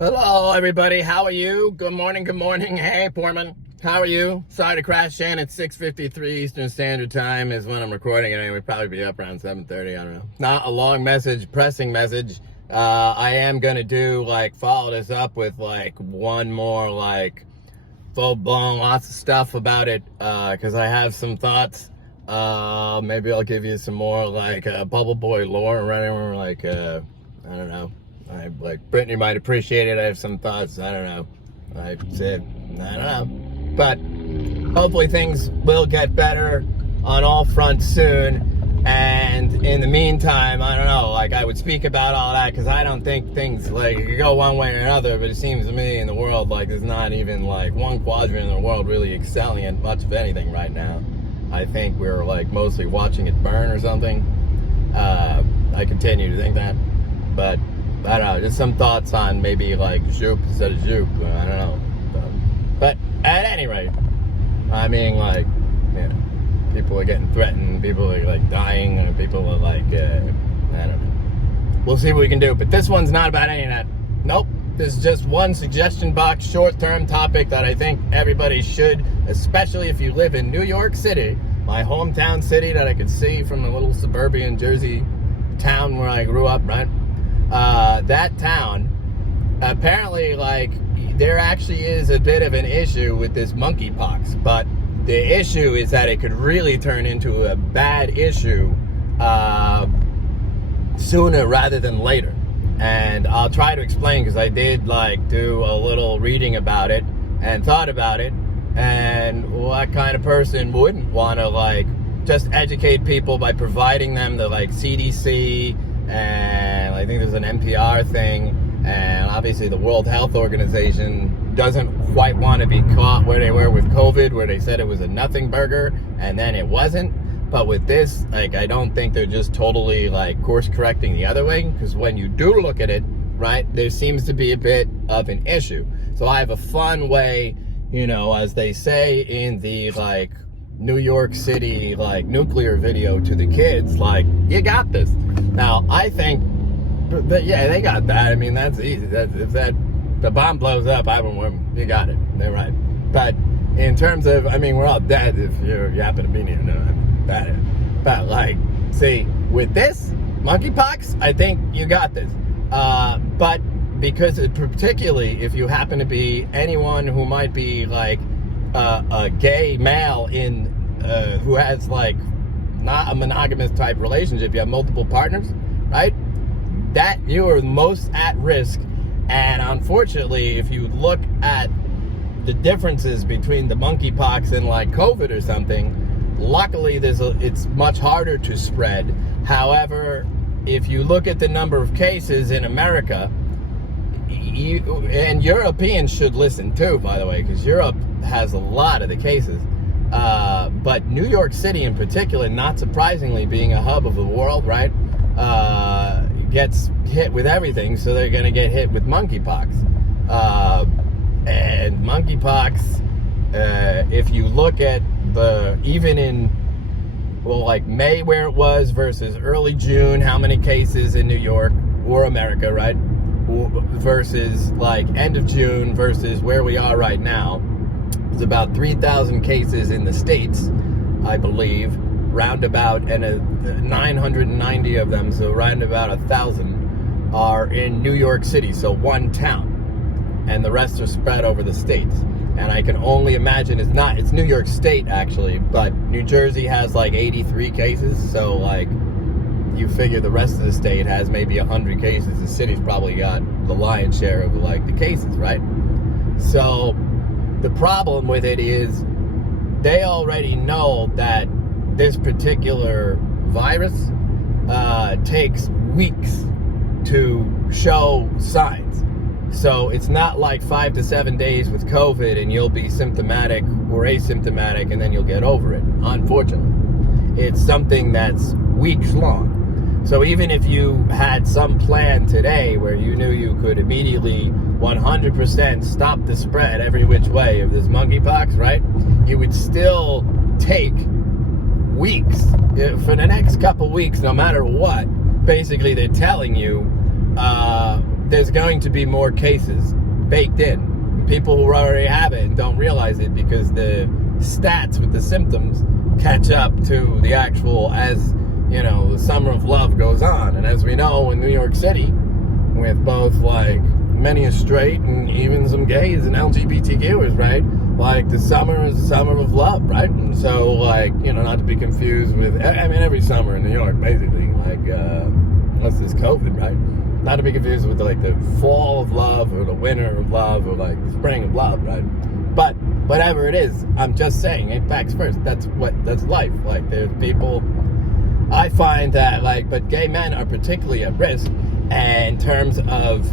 Hello, everybody. How are you? Good morning. Hey, Portman. How are you? Sorry to crash in at 6:53 Eastern Standard Time is when I'm recording it. We'll probably be up around 7:30. I don't know. Not a long message, pressing message. I am going to follow this up with one more full-blown lots of stuff about it because I have some thoughts. Maybe I'll give you some more Bubble Boy lore or whatever. I don't know. Brittany might appreciate it. I have some thoughts. I don't know. I said, I don't know. But hopefully things will get better on all fronts soon. And in the meantime, I don't know. I would speak about all that because I don't think things could go one way or another. But it seems to me in the world there's not even one quadrant in the world really excelling at much of anything right now. I think we're mostly watching it burn or something. I continue to think that. But I don't know, just some thoughts on maybe Jupe instead of Jupe. I don't know. But at any rate, I mean, people are getting threatened, people are dying, and people are I don't know. We'll see what we can do. But this one's not about any of that. Nope. This is just one suggestion box, short-term topic that I think everybody should, especially if you live in New York City, my hometown city that I could see from the little suburban Jersey town where I grew up, right? That town, apparently, there actually is a bit of an issue with this monkeypox, but the issue is that it could really turn into a bad issue sooner rather than later. And I'll try to explain because I did do a little reading about it and thought about it, and what kind of person wouldn't want to just educate people by providing them the CDC, and I think there's an NPR thing, and obviously the World Health Organization doesn't quite want to be caught where they were with COVID, where they said it was a nothing burger, and then it wasn't. But with this, I don't think they're just totally course correcting the other way, because when you do look at it, right, there seems to be a bit of an issue. So I have a fun way, as they say in the New York City nuclear video to the kids, you got this. Now I think that they got that. I mean, that's easy. If the bomb blows up, you got it. They're right. But in terms of, we're all dead if you happen to be near that. But see, with this monkeypox, I think you got this. But because particularly if you happen to be anyone who might be a gay male who has not a monogamous type relationship, you have multiple partners, right? That you are most at risk. And unfortunately, if you look at the differences between the monkeypox and COVID or something, luckily it's much harder to spread. However, if you look at the number of cases in America, and Europeans should listen too, by the way, because Europe has a lot of the cases. But New York City in particular, not surprisingly, being a hub of the world, right, gets hit with everything, so they're going to get hit with monkeypox. And monkeypox, if you look at even in, May where it was versus early June, how many cases in New York or America, right, versus end of June versus where we are right now, it's about 3,000 cases in the States, I believe, roundabout, and 990 of them, so roundabout 1,000, are in New York City, so one town, and the rest are spread over the states. And I can only imagine it's New York State actually, but New Jersey has 83 cases, so you figure the rest of the state has maybe 100 cases. The city's probably got the lion's share of the cases, right? So the problem with it is they already know that this particular virus takes weeks to show signs. So it's not 5 to 7 days with COVID and you'll be symptomatic or asymptomatic and then you'll get over it. Unfortunately, it's something that's weeks long. So even if you had some plan today where you knew you could immediately 100% stop the spread every which way of this monkeypox, right? You would still take weeks. For the next couple weeks, no matter what, basically they're telling you there's going to be more cases baked in. People who already have it and don't realize it because the stats with the symptoms catch up to the actual, as you know, the summer of love goes on. And as we know, in New York City, with both like many a straight and even some gays and LGBTQers, right? Like the summer is the summer of love, right? And so, like, you know, not to be confused with, I mean, every summer in New York, basically, like, unless there's COVID, right? Not to be confused with like the fall of love or the winter of love or like the spring of love, right? But whatever it is, I'm just saying, it facts first. That's life. Like, there's people, I find that, like, but gay men are particularly at risk, and in terms of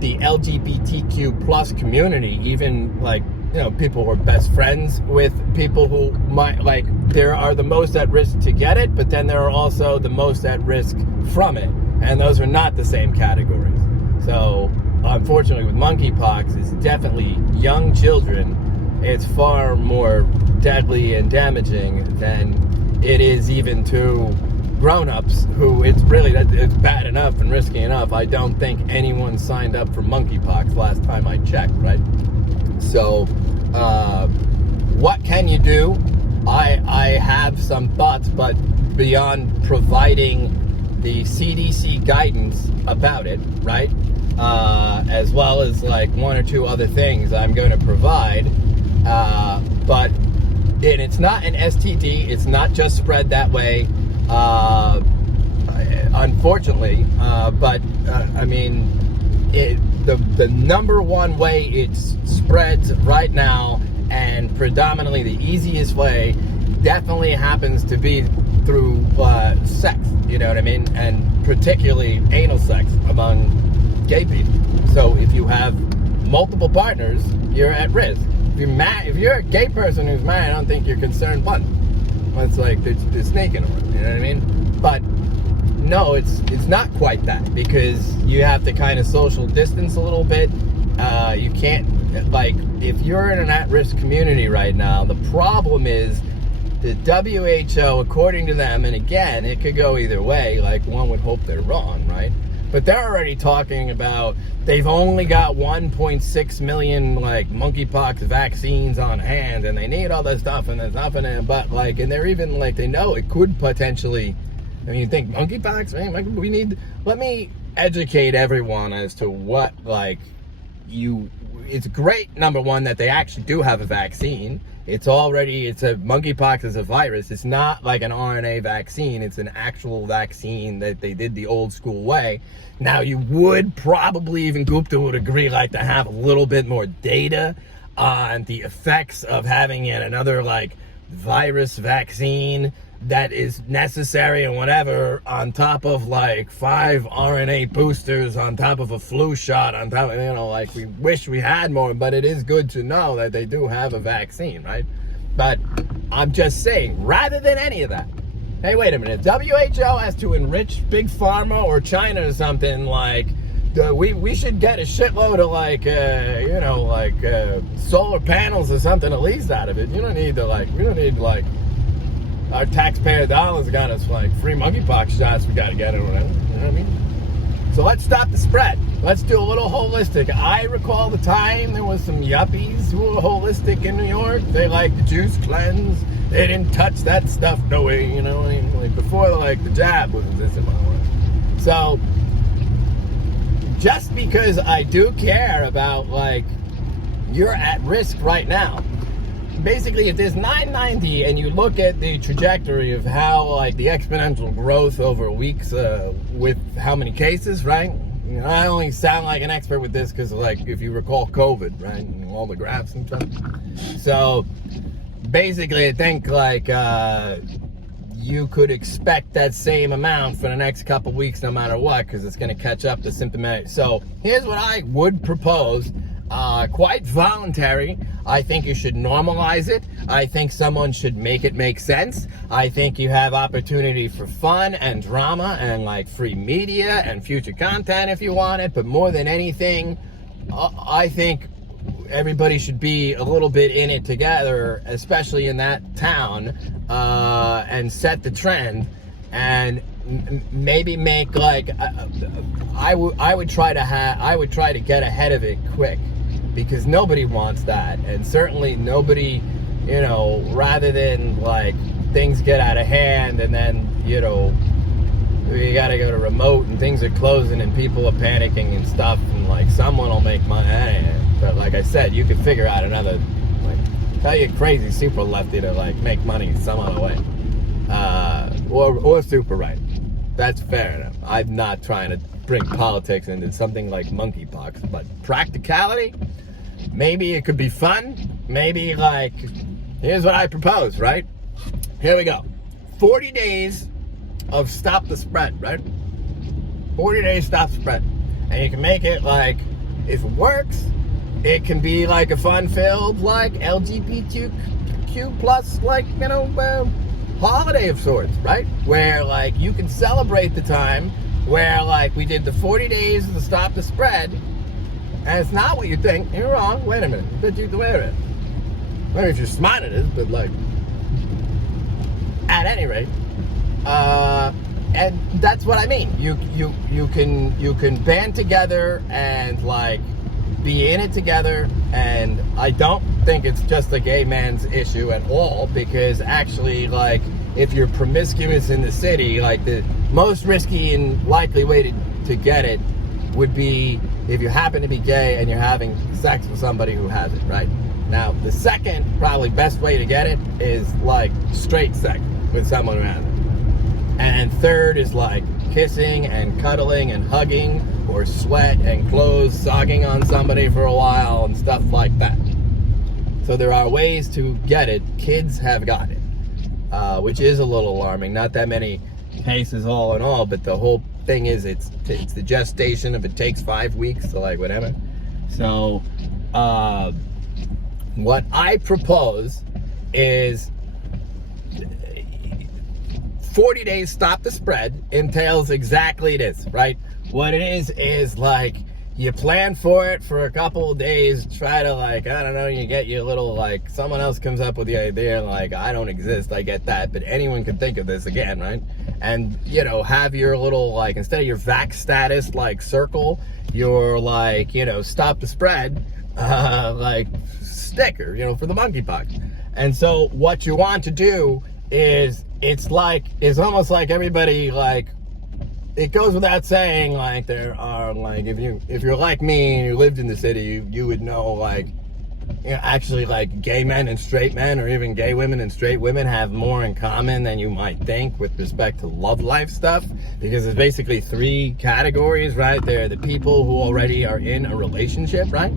the LGBTQ plus community, even like, you know, people who are best friends with people who might, like, there are the most at risk to get it, but then there are also the most at risk from it. And those are not the same categories. So, unfortunately, with monkeypox, it's definitely young children. It's far more deadly and damaging than it is even to grown-ups who it's bad enough and risky enough. I don't think anyone signed up for monkeypox last time I checked, right? So, what can you do? I have some thoughts, but beyond providing the CDC guidance about it, right? As well as like one or two other things I'm going to provide. But it's not an STD. It's not just spread that way, unfortunately. I mean, the number one way it spreads right now, and predominantly the easiest way, definitely happens to be through sex, you know what I mean? And particularly anal sex among gay people. So if you have multiple partners, you're at risk. If you're a gay person who's married, I don't think you're concerned one. It's like they're snaking on it, you know what I mean? But no, it's not quite that, because you have to kind of social distance a little bit. You can't, like, if you're in an at-risk community right now, the problem is the WHO, according to them, and again, it could go either way, like one would hope they're wrong, right? But they're already talking about they've only got 1.6 million like monkeypox vaccines on hand, and they need all this stuff, and there's nothing in it, but like, and they're even like, they know it could potentially, I mean, you think monkeypox, man, we need, let me educate everyone as to what, like, it's great, number one, that they actually do have a vaccine. It's a monkeypox is a virus. It's not like an RNA vaccine. It's an actual vaccine that they did the old school way. Now, you would probably, even Gupta would agree, like to have a little bit more data on the effects of having yet another like virus vaccine that is necessary and whatever, on top of like 5 RNA boosters, on top of a flu shot, on top of, you know, like, we wish we had more, but it is good to know that they do have a vaccine, right? But I'm just saying, rather than any of that, hey, wait a minute, WHO has to enrich Big Pharma or China or something, like, we should get a shitload of like, you know, like solar panels or something at least out of it. We don't need our taxpayer dollars got us like free monkeypox shots. We got to get it or whatever. You know what I mean? So let's stop the spread. Let's do a little holistic. I recall the time there was some yuppies who were holistic in New York. They liked the juice cleanse. They didn't touch that stuff no way. You know, like before like the jab was existing. So just because I do care about like you're at risk right now. Basically, if there's 990 and you look at the trajectory of how, like, the exponential growth over weeks with how many cases, right? You know, I only sound like an expert with this because, like, if you recall COVID, right? And all the graphs and stuff. So, basically, I think, like, you could expect that same amount for the next couple weeks no matter what, because it's going to catch up to symptomatic. So, here's what I would propose. Quite voluntary. I think you should normalize it. I think someone should make it make sense. I think you have opportunity for fun and drama and like free media and future content if you want it. But more than anything, I think everybody should be a little bit in it together, especially in that town, and set the trend. and maybe make like I would try to get ahead of it quick, because nobody wants that, and certainly nobody, rather than like things get out of hand and then you gotta go to remote and things are closing and people are panicking and stuff, and like someone will make money. But like I said, you could figure out another, like, tell you crazy super lefty to like make money some other way, or super right. That's fair enough. I'm not trying to bring politics into something like monkeypox, but practicality, maybe it could be fun. Maybe like, here's what I propose, right? Here we go. 40 days of stop the spread, right? 40 days stop spread. And you can make it like, if it works, it can be like a fun-filled, like LGBTQ plus, like, holiday of sorts, right? Where like you can celebrate the time where like we did the 40 days to stop the spread, and it's not what you think. You're wrong. Wait a minute. Wait a minute. Maybe if you're smart it is, but like, at any rate, and that's what I mean. You can band together and like be in it together, and I don't think it's just a gay man's issue at all, because actually, like, if you're promiscuous in the city, like the most risky and likely way to get it would be if you happen to be gay and you're having sex with somebody who has it, right? Now, the second probably best way to get it is like straight sex with someone who has it. And third is like kissing and cuddling and hugging, or sweat and clothes sogging on somebody for a while and stuff like that. So there are ways to get it. Kids have got it, which is a little alarming. Not that many cases all in all, but the whole thing is it's the gestation of it takes 5 weeks to like whatever. So what I propose is 40 days stop the spread entails exactly this, right? What it is like you plan for it for a couple of days, try to like, I don't know, you get your little like, someone else comes up with the idea, like, I don't exist, I get that, but anyone can think of this again, right? And, have your little, like, instead of your vax status, like, circle, your, like, stop the spread, like, sticker, for the monkeypox. And so what you want to do is, it's almost like everybody, like, it goes without saying, like, there are, like, if you're like me and you lived in the city, you would know, like, actually, like, gay men and straight men, or even gay women and straight women, have more in common than you might think with respect to love life stuff, because there's basically 3 categories, right? There are the people who already are in a relationship, right?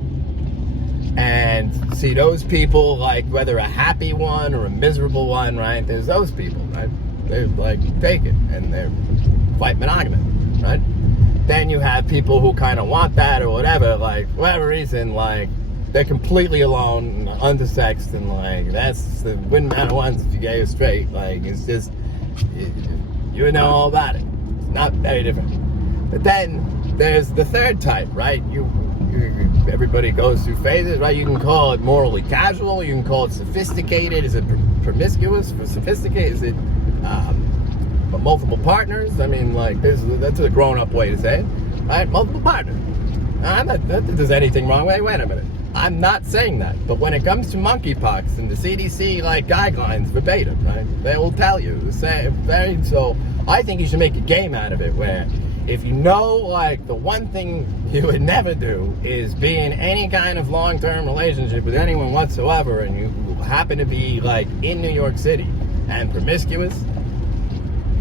And see, those people, like, whether a happy one or a miserable one, right? There's those people, right? They're, like, taken, and they're quite monogamous, right? Then you have people who kind of want that or whatever, like, for whatever reason, like, they're completely alone, undersexed, and like, it wouldn't matter once if you're gay or straight, like, it's just, you would know all about it. It's not very different. But then there's the third type, right? Everybody goes through phases, right? You can call it morally casual, you can call it sophisticated. Is it promiscuous for sophisticated? Is it multiple partners? I mean, like, that's a grown-up way to say it, right? Multiple partners. Not that there's anything wrong. Wait a minute. I'm not saying that. But when it comes to monkeypox and the CDC, like, guidelines verbatim, right? They will tell you. So I think you should make a game out of it, where if like, the one thing you would never do is be in any kind of long-term relationship with anyone whatsoever, and you happen to be, like, in New York City and promiscuous,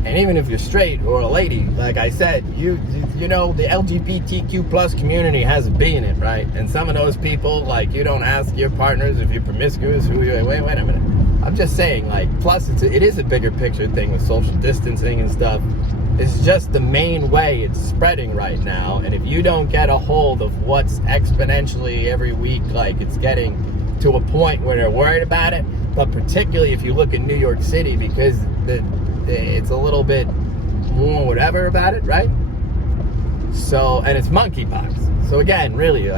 and even if you're straight or a lady, like I said, the LGBTQ plus community has a B in it, right? And some of those people, like, you don't ask your partners if you're promiscuous, wait a minute. I'm just saying, like, plus it is a bigger picture thing with social distancing and stuff. It's just the main way it's spreading right now. And if you don't get a hold of what's exponentially every week, like, it's getting to a point where they're worried about it, but particularly if you look at New York City, because it's a little bit more whatever about it, right? So, and it's monkeypox. So again, really,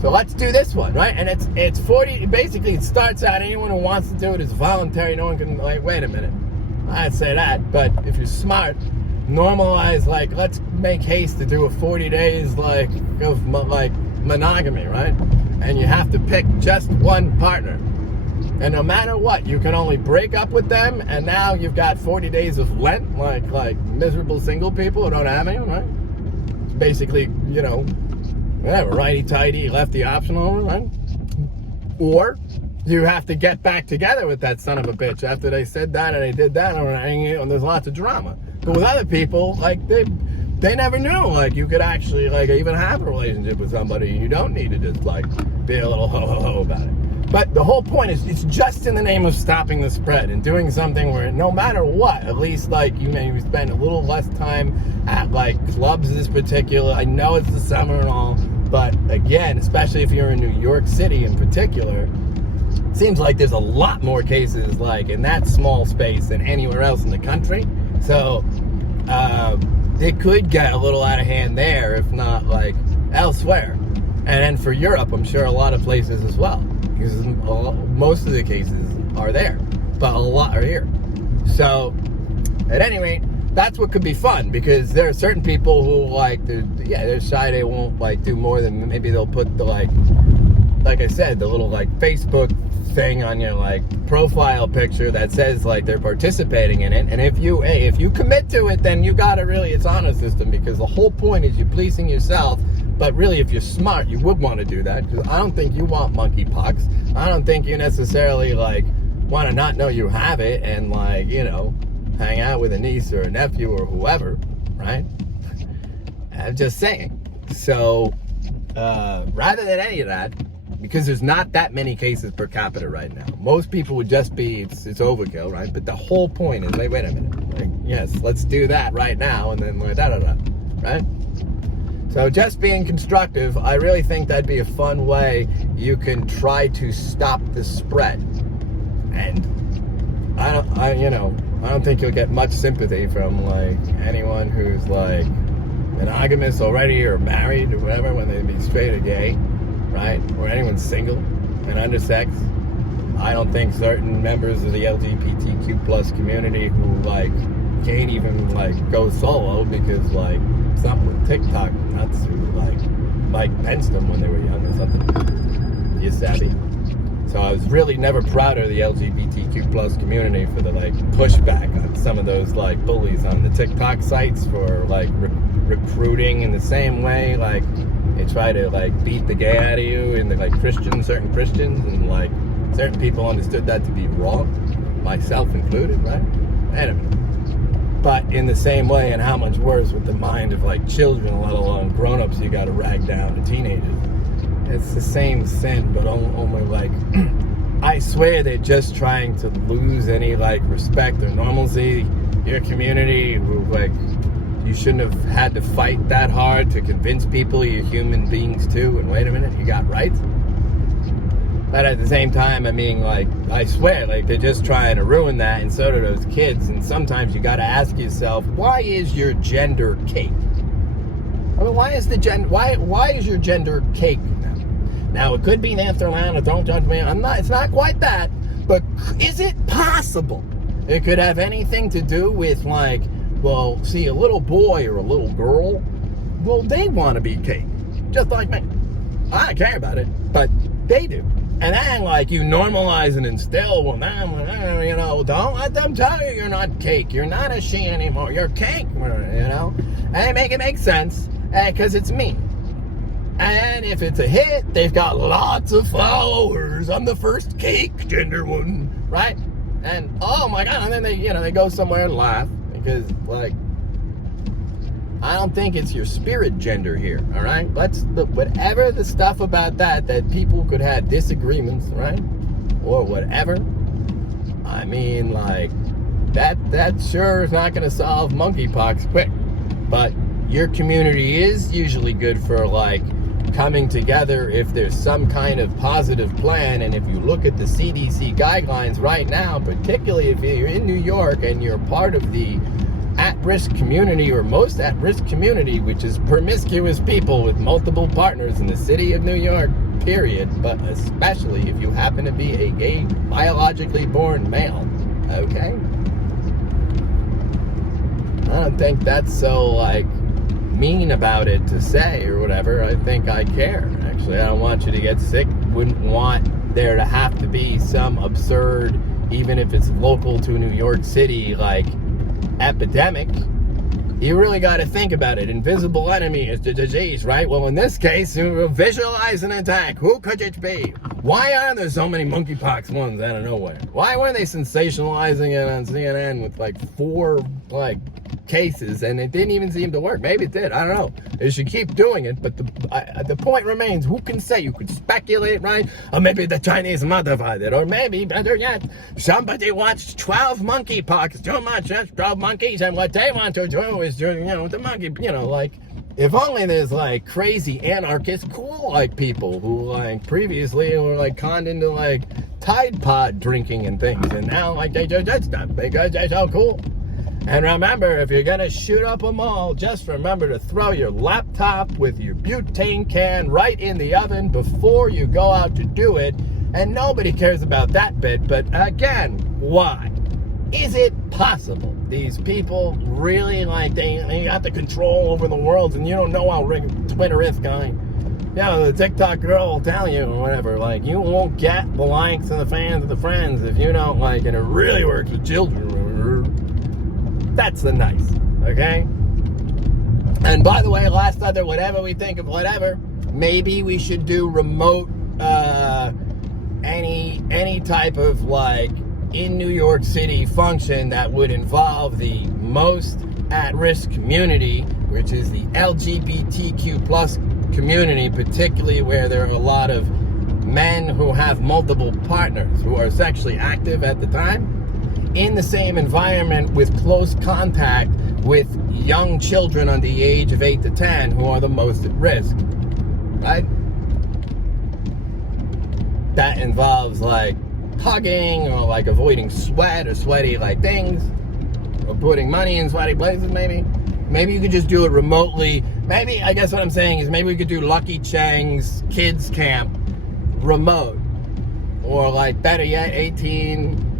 so let's do this one, right? And it's 40, basically it starts out, anyone who wants to do it is voluntary. No one can, like, wait a minute. I'd say that. But if you're smart, normalize, like, let's make haste to do a 40 days, like, of, like, monogamy, right? And you have to pick just one partner. And no matter what, you can only break up with them, and now you've got 40 days of Lent, like miserable single people who don't have anyone, right? It's basically, you know, whatever, righty-tighty, lefty optional, right? Or you have to get back together with that son of a bitch after they said that and they did that, and there's lots of drama. But with other people, like, they never knew, like, you could actually, like, even have a relationship with somebody, and you don't need to just, like, be a little ho-ho-ho about it. But the whole point is, it's just in the name of stopping the spread and doing something where no matter what, at least, like, you maybe spend a little less time at, like, clubs this particular. I know it's the summer and all, but again, especially if you're in New York City in particular, it seems like there's a lot more cases, like, in that small space than anywhere else in the country. So, it could get a little out of hand there, if not, like, elsewhere. And then for Europe, I'm sure a lot of places as well. Because most of the cases are there, but a lot are here. So, at any rate, that's what could be fun, because there are certain people who, like, they're shy, they won't, like, do more than, maybe they'll put the, like I said, the little, like, Facebook thing on your, like, profile picture that says, like, they're participating in it. And if you commit to it, then you got it's honor system, because the whole point is you're policing yourself. But really, if you're smart, you would want to do that, because I don't think you want monkeypox. I don't think you necessarily, like, want to not know you have it and, like, you know, hang out with a niece or a nephew or whoever, right? I'm just saying. So, rather than any of that, because there's not that many cases per capita right now, most people would just be, it's overkill, right? But the whole point is, wait a minute, like, yes, let's do that right now, and then, like, da-da-da, right? So just being constructive, I really think that'd be a fun way you can try to stop the spread. And I don't think you'll get much sympathy from, like, anyone who's, like, monogamous already or married or whatever, when they be straight or gay, right? Or anyone single and undersexed. I don't think certain members of the LGBTQ plus community who, like, can't even, like, go solo because, like, something with TikTok nuts who, like, Mike benched them when they were young or something. You savvy? So I was really never proud of the LGBTQ plus community for the, like, pushback on some of those, like, bullies on the TikTok sites for, like, recruiting in the same way, like, they try to, like, beat the gay out of you and, like, certain Christians, and, like, certain people understood that to be wrong, myself included, right? Anyway. But in the same way, and how much worse with the mind of, like, children, let alone grown-ups you got to rag down to teenagers. It's the same sin, but only, like, I swear they're just trying to lose any, like, respect or normalcy. Your community, like, you shouldn't have had to fight that hard to convince people you're human beings too, and wait a minute, you got rights? But at the same time, I mean, like, I swear, like, they're just trying to ruin that, and so do those kids. And sometimes you got to ask yourself, why is your gender cake? I mean, why is your gender cake now? Now, it could be an answer around, or don't judge me. It's not quite that, but is it possible it could have anything to do with, like, well, see, a little boy or a little girl, well, they want to be cake, just like me. I don't care about it, but they do. And then, like, you normalize and instill, well, man, you know, don't let them tell you you're not cake. You're not a she anymore. You're cake, you know. And make it make sense, because it's me. And if it's a hit, they've got lots of followers. I'm the first cake gender one, right? And, oh, my God, and then they go somewhere and laugh, because, like, I don't think it's your spirit gender here, all right? Whatever the stuff about that people could have disagreements, right? Or whatever. I mean, like, that sure is not going to solve monkeypox quick. But your community is usually good for, like, coming together if there's some kind of positive plan. And if you look at the CDC guidelines right now, particularly if you're in New York and you're part of the at-risk community, or most at-risk community, which is promiscuous people with multiple partners in the city of New York, period, but especially if you happen to be a gay, biologically born male, okay? I don't think that's so, like, mean about it to say or whatever. I think I care, actually. I don't want you to get sick. Wouldn't want there to have to be some absurd, even if it's local to New York City, like, epidemic. You really got to think about it. Invisible enemy is the disease, right? Well, in this case, you visualize an attack. Who could it be? Why are there so many monkeypox ones out of nowhere? Why weren't they sensationalizing it on CNN with like 4 cases and it didn't even seem to work? Maybe it did. I don't know. They should keep doing it. But the point remains, who can say? You could speculate, right? Or maybe the Chinese modified it. Or maybe, better yet, somebody watched 12 monkeypox too much. That's 12 monkeys. And what they want to do is, the monkey, if only there's like crazy anarchist cool people who previously were conned into Tide Pod drinking and things, and now they just did stuff because they're so cool. And remember, if you're gonna shoot up a mall, just remember to throw your laptop with your butane can right in the oven before you go out to do it. And nobody cares about that bit, but again, why? Is it possible these people really they got the control over the world, and you don't know how Twitter is going? The TikTok girl will tell you or whatever, you won't get the likes and the fans and the friends if you don't and it really works with children. That's the nice, okay? And by the way, last other whatever we think of whatever, maybe we should do remote any type of in New York City function that would involve the most at-risk community, which is the LGBTQ plus community, particularly where there are a lot of men who have multiple partners who are sexually active at the time, in the same environment with close contact with young children under the age of 8 to 10 who are the most at risk, right? That involves hugging or avoiding sweat or sweaty things, or putting money in sweaty places. Maybe you could just do it remotely. Maybe, I guess what I'm saying is, maybe we could do Lucky Chang's kids camp remote, or better yet, 18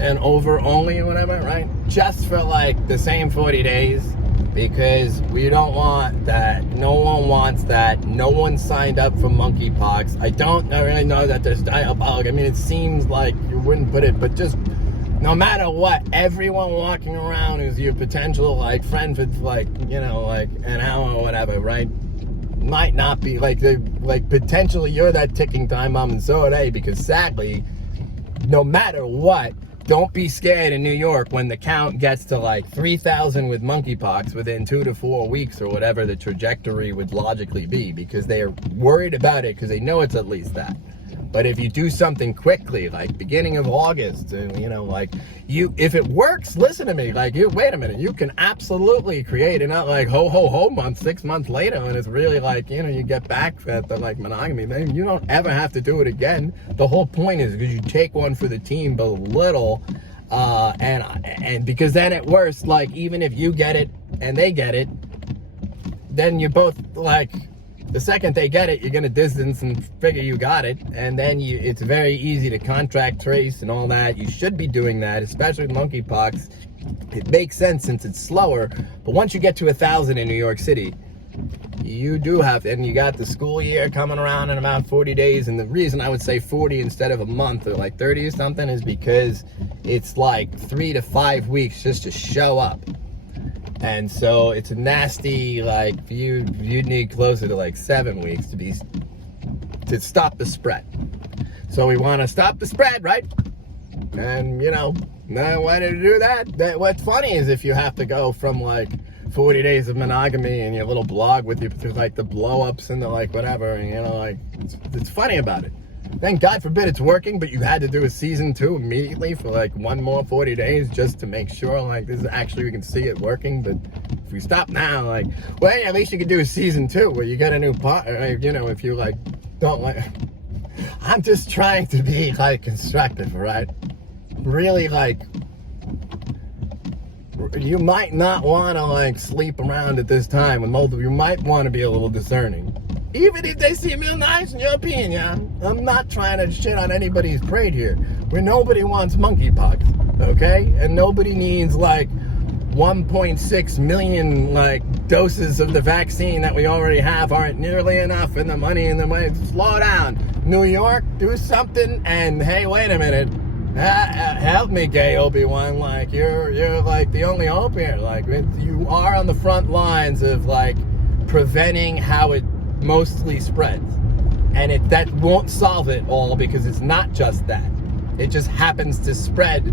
and over only or whatever, right? Just for the same 40 days, because we don't want that. No one wants that. No one signed up for monkeypox. I really know that there's diabolic. it seems like you wouldn't put it, but just no matter what, everyone walking around who's your potential friend for an hour or whatever, right? Might not be potentially you're that ticking time bomb, and so are they, because sadly, no matter what, don't be scared in New York when the count gets to 3,000 with monkeypox within 2 to 4 weeks or whatever the trajectory would logically be, because they are worried about it because they know it's at least that. But if you do something quickly, beginning of August, if it works, listen to me, wait a minute, you can absolutely create an ho month 6 months later, and it's really you get back at the monogamy thing. You don't ever have to do it again. The whole point is because you take one for the team, but little, and because then at worst, even if you get it and they get it, then you're both the second they get it, you're going to distance and figure you got it. And then it's very easy to contract trace and all that. You should be doing that, especially with monkeypox. It makes sense since it's slower. But once you get to 1,000 in New York City, you do have to, and you got the school year coming around in about 40 days. And the reason I would say 40 instead of a month or 30 or something is because it's 3 to 5 weeks just to show up. And so it's a nasty, you need closer to 7 weeks to stop the spread. So we want to stop the spread, right? And, now when to do that, what's funny is if you have to go from 40 days of monogamy and your little blog with you through the blow-ups and the whatever, and it's funny about it. Thank God forbid it's working, but you had to do a season 2 immediately for one more 40 days just to make sure this is actually, we can see it working. But if we stop now, well, at least you could do a season 2 where you get a new partner, if you don't I'm just trying to be constructive, right? Really you might not want to sleep around at this time with multiple. You might want to be a little discerning. Even if they seem real nice in your opinion, I'm not trying to shit on anybody's parade here. Where nobody wants monkeypox, okay? And nobody needs 1.6 million like doses of the vaccine that we already have aren't nearly enough, and the money in the money. Slow down, New York, do something. And hey, wait a minute, help me, gay Obi-Wan. Like you're like the only hope here. Like you are on the front lines of like preventing how it mostly spreads, and that won't solve it all, because it's not just that. It just happens to spread.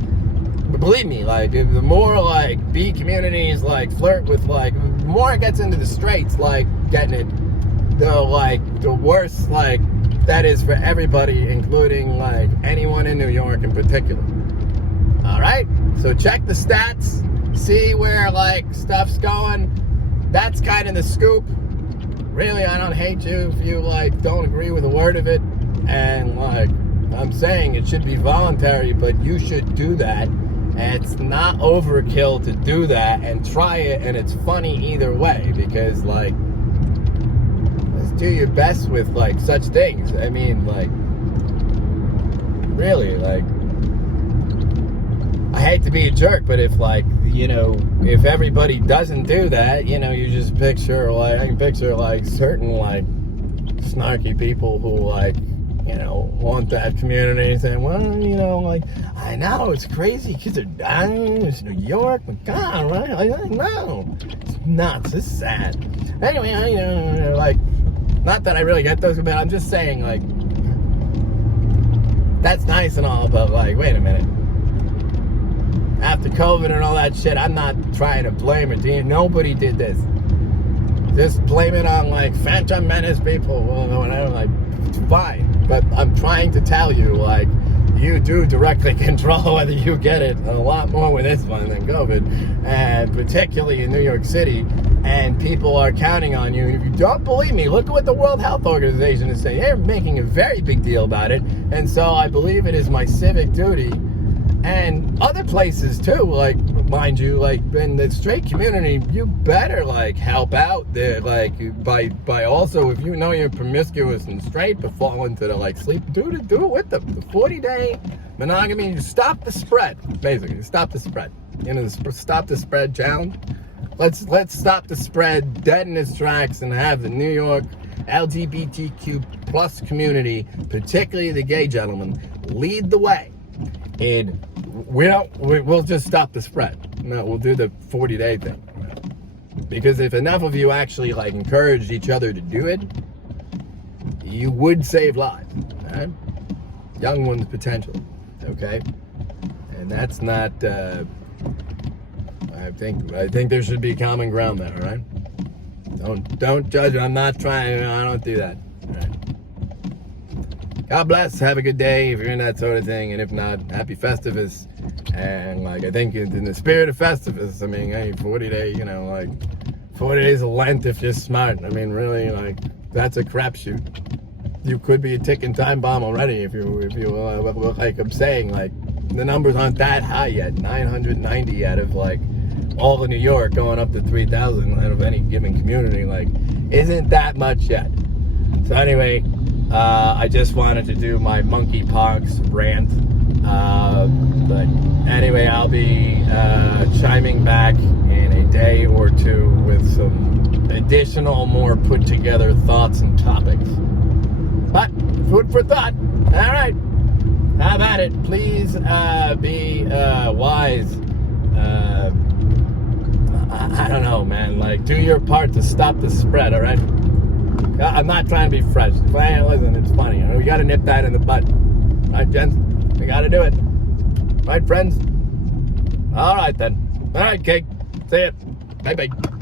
But believe me, like, the more, like, B communities, like, flirt with, like, the more it gets into the straights, like, getting it, the worse, like, that is for everybody, including, like, anyone in New York in particular. All right? So check the stats, see where, like, stuff's going. That's kind of the scoop. Really, I don't hate you if you, like, don't agree with a word of it. And, like, I'm saying it should be voluntary, but you should do that. And it's not overkill to do that, and try it, and it's funny either way, because, like, let's do your best with, like, such things. I mean, like, really, like, I hate to be a jerk, but if, like, you know, if everybody doesn't do that, you know, you just picture, like, I can picture, like, certain, like, snarky people who, like, you know, want that community, saying, well, you know, like, I know, it's crazy, kids are dying, it's New York, but God, right? I know. It's nuts, it's sad. Anyway, you know, like, not that I really get those, but I'm just saying, like, that's nice and all, but, like, wait a minute. After COVID and all that shit, I'm not trying to blame it. Nobody did this. Just blame it on, like, Phantom Menace people, whatever, like, fine. But I'm trying to tell you, like, you do directly control whether you get it, a lot more with this one than COVID, and particularly in New York City, and people are counting on you. If you don't believe me, look at what the World Health Organization is saying. They're making a very big deal about it, and so I believe it is my civic duty, and other places too, like, mind you, like, in the straight community, you better, like, help out there, like, by also, if you know you're promiscuous and straight, but fall into the, like, sleep, do it with them. The 40-day monogamy, stop the spread, basically, stop the spread. You know, stop the spread challenge. Let's stop the spread dead in its tracks and have the New York LGBTQ plus community, particularly the gay gentlemen, lead the way. And we'll just stop the spread. No, we'll do the 40-day thing. Because if enough of you actually, like, encouraged each other to do it, you would save lives. Right? Young ones potentially. Okay? And that's not, I think there should be common ground there, right? Don't judge. I'm not trying, I don't do that. Right? God bless. Have a good day if you're in that sort of thing. And if not, happy Festivus. And, like, I think in the spirit of Festivus, I mean, hey, 40 days, you know, like, 40 days of Lent if you're smart. I mean, really, like, that's a crapshoot. You could be a ticking time bomb already if you like I'm saying, like, the numbers aren't that high yet. 990 out of, like, all of New York going up to 3,000 out of any given community, like, isn't that much yet. So anyway, I just wanted to do my monkeypox rant. But anyway, I'll be chiming back in a day or two with some additional, more put together thoughts and topics. But food for thought. All right, have at it. Please be wise. I don't know, man. Like, do your part to stop the spread. All right. I'm not trying to be fresh. If I ain't listening, it's funny. We got to nip that in the bud. Right, gents? We got to do it. Right, friends? All right, then. All right, Kate. See ya. Bye-bye.